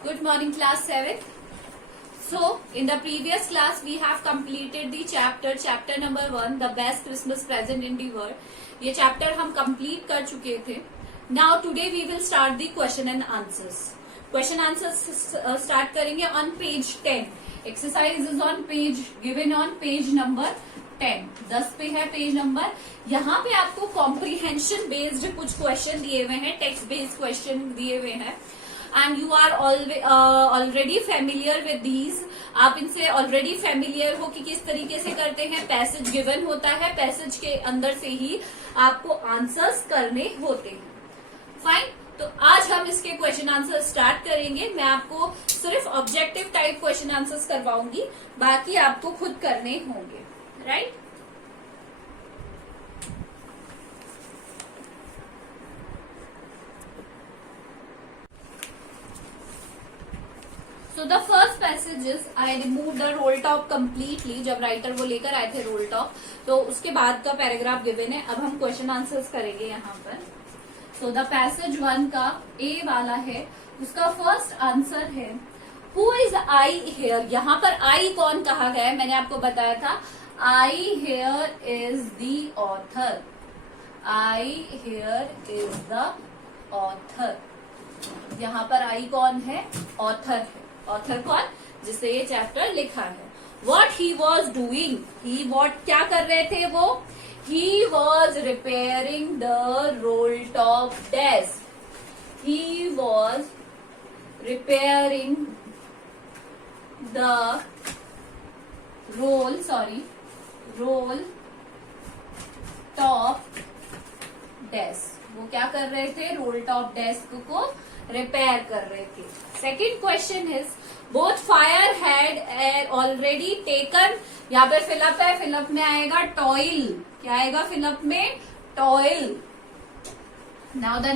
Good morning, class 7. So, in the previous class, we have completed the chapter number 1, the best Christmas present in the world. ये chapter हम complete कर चुके थे. Now, today we will start the question and answers. Question answers start करेंगे on page 10. Exercise is on page, given on page number 10. 10 पे है page number. यहाँ पे आपको कॉम्प्रीहेंशन बेस्ड कुछ क्वेश्चन दिए हुए हैं, टेक्स्ट बेस्ड क्वेश्चन दिए हुए हैं. And you are already familiar with these. आप इनसे ऑलरेडी फेमिलियर हो कि किस तरीके से करते हैं. पैसेज गिवन होता है, पैसेज के अंदर से ही आपको आंसर्स करने होते हैं. फाइन. तो आज हम इसके क्वेश्चन आंसर स्टार्ट करेंगे. मैं आपको सिर्फ ऑब्जेक्टिव टाइप क्वेश्चन आंसर्स करवाऊंगी, बाकी आपको खुद करने होंगे. Right. So the first passage is I removed the roll top completely. जब राइटर वो लेकर आए थे रोल टॉप, तो उसके बाद का पैराग्राफ गिवन है. अब हम क्वेश्चन आंसर्स करेंगे यहाँ पर. So the passage 1 का A वाला है, उसका फर्स्ट आंसर है Who is I here. यहाँ पर I कौन कहा गया है, मैंने आपको बताया था. I here is the author. I here is the author. यहाँ पर I कौन है, ऑथर है. ऑथर कौन, जिससे ये चैप्टर लिखा है. What he was doing. He what क्या कर रहे थे वो. He was repairing the roll top desk. He was repairing the roll top desk. वो क्या कर रहे थे, रोल टॉप डेस्क को रिपेयर कर रहे थे. Second question is both fire had already taken. यहाँ पे फिलअप है, फिलअप में आएगा टॉयल. क्या आएगा फिलअप में, टॉयल. नाउ द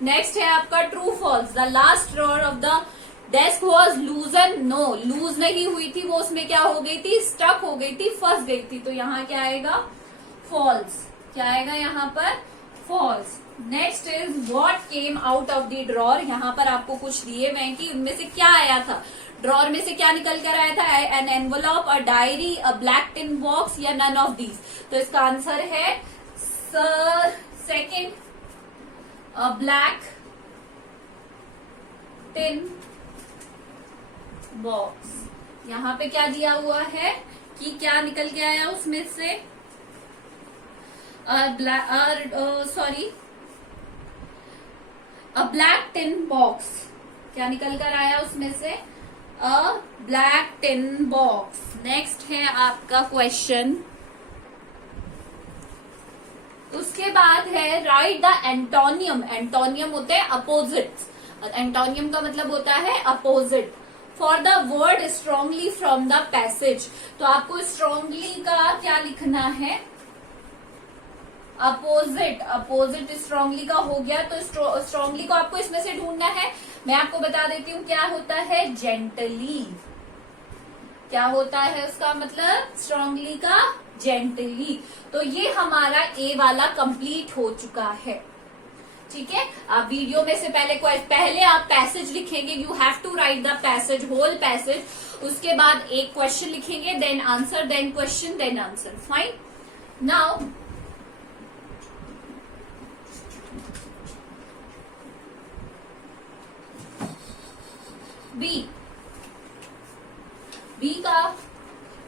नेक्स्ट है आपका true false. The last drawer of the desk was loosen. No, loose नहीं हुई थी वो, उसमें क्या हो गई थी, स्टक हो गई थी, फंस गई थी. तो यहाँ क्या आएगा, फॉल्स. क्या आएगा यहाँ पर, false. Next is what came out of the drawer. यहाँ पर आपको कुछ दिए हुए हैं कि उनमें से क्या आया था, ड्रॉर में से क्या निकल कर आया था. An envelope, a diary, a black tin box, या नन ऑफ दीज. तो इसका आंसर है second, a black tin box. यहाँ पे क्या दिया हुआ है कि क्या निकल के आया उसमें से, अ ब्लैक टिन बॉक्स. क्या निकल कर आया उसमें से, अ ब्लैक टिन बॉक्स. नेक्स्ट है आपका क्वेश्चन. उसके बाद है राइट द एंटोनियम. एंटोनियम होते हैं अपोजिट. एंटोनियम का मतलब होता है opposite. For the word strongly from the passage. तो आपको स्ट्रांगली का क्या लिखना है, अपोजिट. अपोजिट स्ट्रांगली का हो गया, तो स्ट्रांगली को आपको इसमें से ढूंढना है. मैं आपको बता देती हूँ क्या होता है, जेंटली. क्या होता है उसका मतलब, स्ट्रांगली का जेंटली. तो ये हमारा ए वाला कंप्लीट हो चुका है. ठीक है. आप वीडियो में से पहले आप पैसेज लिखेंगे. You have to write the passage, whole passage. उसके बाद एक क्वेश्चन लिखेंगे, then answer, then question, then answer. Fine. Now B का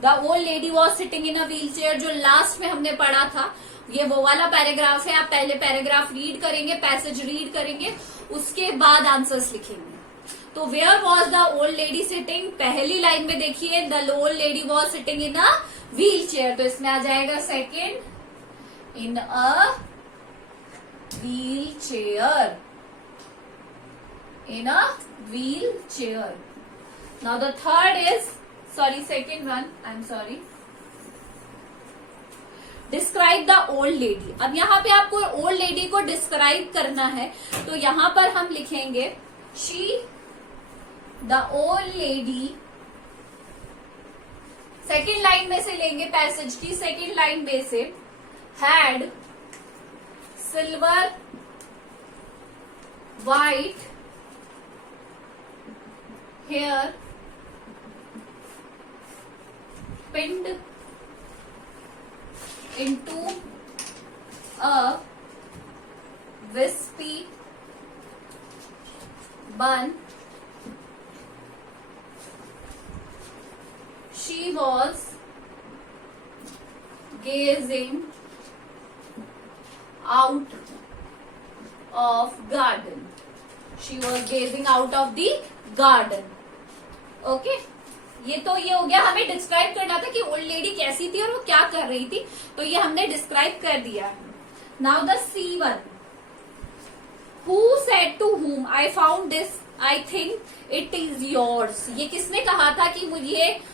the old lady was sitting in a wheel chair. जो लास्ट में हमने पढ़ा था, ये वो वाला पैराग्राफ है. आप पहले पैराग्राफ रीड करेंगे, पैसेज रीड करेंगे, उसके बाद आंसर्स लिखेंगे. तो where was the old lady sitting. पहली लाइन में देखिए, the old lady was sitting in a wheel chair. तो इसमें आ जाएगा second, in a wheel chair. In a wheelchair. Now the third is, second one, I'm sorry. Describe the old lady. अब यहाँ पे आपको old lady को describe करना है, तो यहाँ पर हम लिखेंगे she, the old lady. Second line में से लेंगे पैसेज की, सेकेंड लाइन में से had silver white hair pinned into a wispy bun. She was gazing out of garden. She was gazing out of the garden. Okay ये तो ये हो गया, हमें डिस्क्राइब करना था कि ओल्ड लेडी कैसी थी और वो क्या कर रही थी, तो ये हमने डिस्क्राइब कर दिया। Now the C1, who said to whom I found this, I think it is yours. ये किसने कहा था कि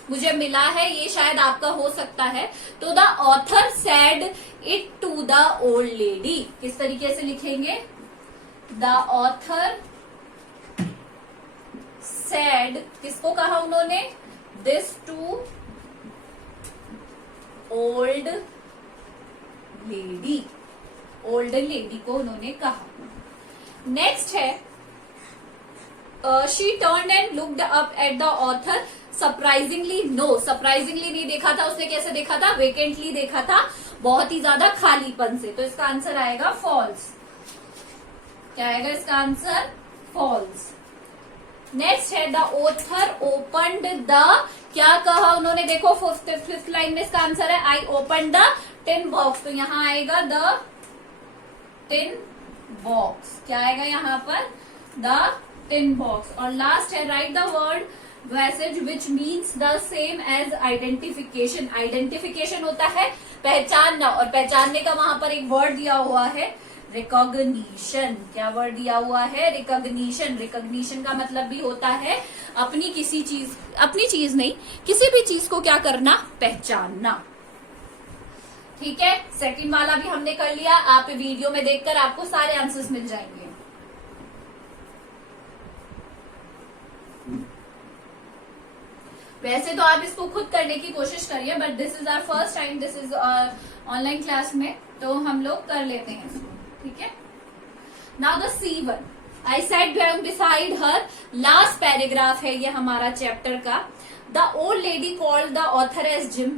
मुझे मिला है, ये शायद आपका हो सकता है। तो the author said it to the old lady. किस तरीके से लिखेंगे? द ऑथर सेड, किसको कहा उन्होंने? This to old lady. Old lady को उन्होंने कहा। नेक्स्ट है she turned and looked up at the author surprisingly. No, surprisingly नहीं देखा था उसने। कैसे देखा था? वेकेंटली देखा था, बहुत ही ज्यादा खालीपन से। तो इसका आंसर आएगा फॉल्स। क्या आएगा इसका आंसर? फॉल्स। नेक्स्ट है द ऑथर ओपनड द, क्या कहा उन्होंने? देखो फिफ्थ लाइन में इसका आंसर है I open the tin box. तो यहां आएगा द टिन बॉक्स। क्या आएगा यहाँ पर? The tin box. और लास्ट है write the word message which means the same as identification. Identification होता है पहचानना, और पहचानने का वहां पर एक वर्ड दिया हुआ है रिकॉग्निशन। क्या वर्ड दिया हुआ है? रिकॉग्निशन। रिकॉग्निशन का मतलब भी होता है अपनी चीज नहीं, किसी भी चीज को क्या करना? पहचानना। ठीक है, सेकंड वाला भी हमने कर लिया। आप वीडियो में देखकर आपको सारे आंसर्स मिल जाएंगे। वैसे तो आप इसको खुद करने की कोशिश करिए, but this is our first time, this is online class में, तो हम लोग कर लेते हैं इसको। ठीक है, now the C1, I sat down beside her. Last paragraph है ये हमारा चैप्टर का। The old lady called the author as Jim.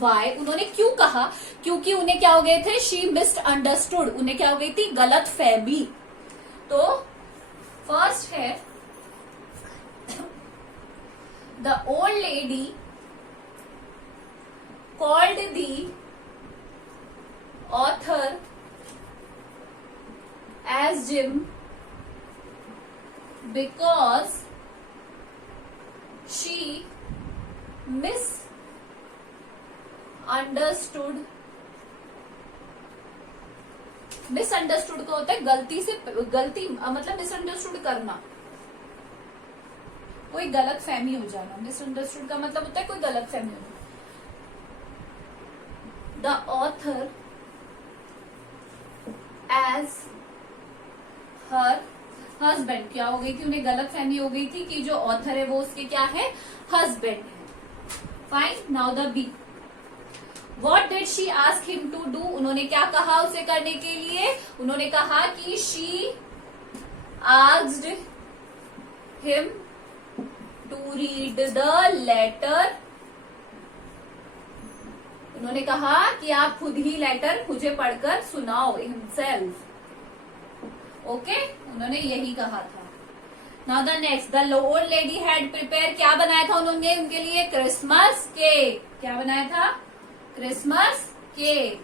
Why? उन्होंने क्यों कहा? क्योंकि उन्हें क्या हो गए थे? She misunderstood. उन्हें क्या हो गई थी? गलत फहमी। तो फर्स्ट है the old lady called the author as Jim because she misunderstood। Misunderstood का होता है गलती मतलब मिसअंडरस्टूड करना, कोई गलत फहमी हो जाना। मिसअंडरस्टूड का मतलब होता है कोई गलत फहमी हो जाना। The author as her husband. क्या हो गई थी? उन्हें गलत फहमी हो गई थी कि जो ऑथर है वो उसके क्या है? हस्बैंड है। Fine, now the B, what did she ask him to do. उन्होंने क्या कहा उसे करने के लिए? उन्होंने कहा कि she asked him to read the letter. उन्होंने कहा कि आप खुद ही लेटर मुझे पढ़कर सुनाओ, हिमसेल्फ। ओके, उन्होंने यही कहा था। Now the next, the old lady had prepare. क्या बनाया था उन्होंने उनके लिए? Christmas cake. क्या बनाया था? Christmas cake.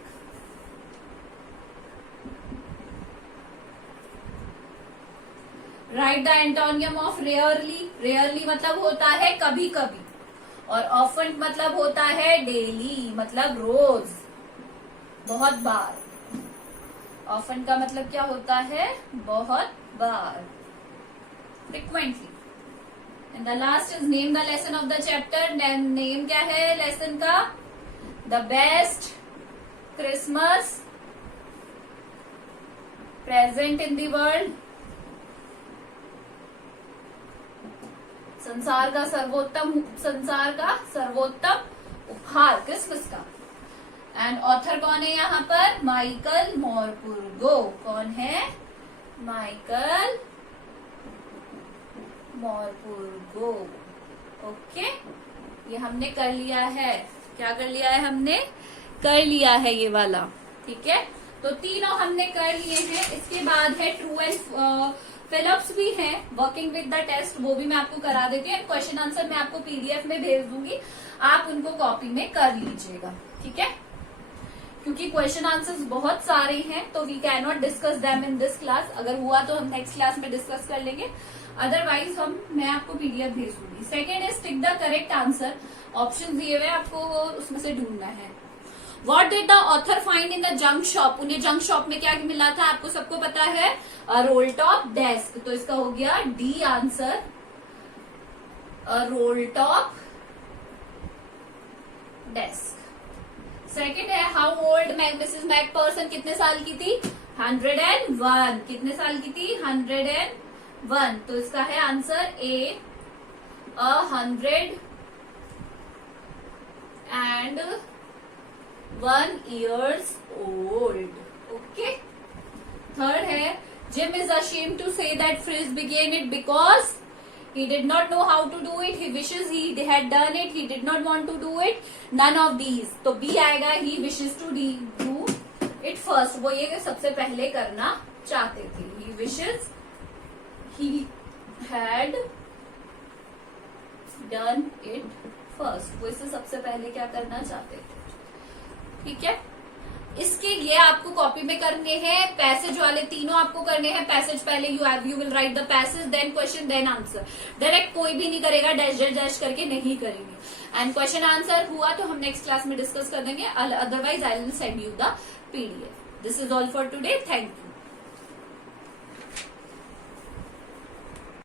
Right the antonym of rarely. Rarely मतलब होता है कभी कभी, और ऑफन मतलब होता है डेली, मतलब रोज, बहुत बार। ऑफन का मतलब क्या होता है? बहुत बार, frequently. And the last is name the lesson of the chapter. Name क्या है लेसन का? The best Christmas present in the world. संसार का सर्वोत्तम उपहार क्रिसमस का। एंड ऑथर कौन है यहाँ पर? माइकल मोरपुर्गो। कौन है? माइकल मोरपुर गो। ओके, ये हमने कर लिया है। क्या कर लिया है हमने? कर लिया है ये वाला। ठीक है, तो तीनों हमने कर लिए हैं। इसके बाद है ट्रू एंड फिलअप्स भी हैं, वर्किंग विद द टेस्ट, वो भी मैं आपको करा देती हूँ। क्वेश्चन आंसर मैं आपको पीडीएफ में भेज दूंगी, आप उनको कॉपी में कर लीजिएगा। ठीक है, क्योंकि क्वेश्चन आंसर्स बहुत सारे हैं तो we can not discuss them in this class. अगर हुआ तो हम नेक्स्ट क्लास में डिस्कस कर लेंगे, अदरवाइज मैं आपको पीडीएफ भेज दूंगी। Second is tick the correct answer. Option दिए हुए आपको उसमें से ढूंढना है। What did the author find in the junk shop? उन्हें जंक शॉप में क्या मिला था? आपको सबको पता है, रोल टॉप डेस्क। तो इसका हो गया D answer, role top desk. Second है हाउ ओल्ड मिसेस मैकपर्सन कितने साल की थी? 101। कितने साल की थी? 101। तो इसका है answer A, 101 years old. Okay. Third है Jim is ashamed to say that Frizz began it because he did not know how to do it. He wishes he had done it. He did not want to do it. None of these. तो B आएगा, he wishes to do it first. वो ये सबसे पहले करना चाहते थे। He wishes he had done it first. वो इसे सबसे पहले क्या करना चाहते थे। ठीक है, इसके लिए आपको कॉपी में करने हैं पैसेज वाले तीनों आपको करने हैं। पैसेज पहले you will write the passage, then question, then answer. Direct कोई भी नहीं करेगा, डैश डैश डैश करके नहीं करेंगे। एंड क्वेश्चन आंसर हुआ तो हम नेक्स्ट क्लास में डिस्कस कर देंगे, otherwise I will send you the PDF. This is all for today, thank you.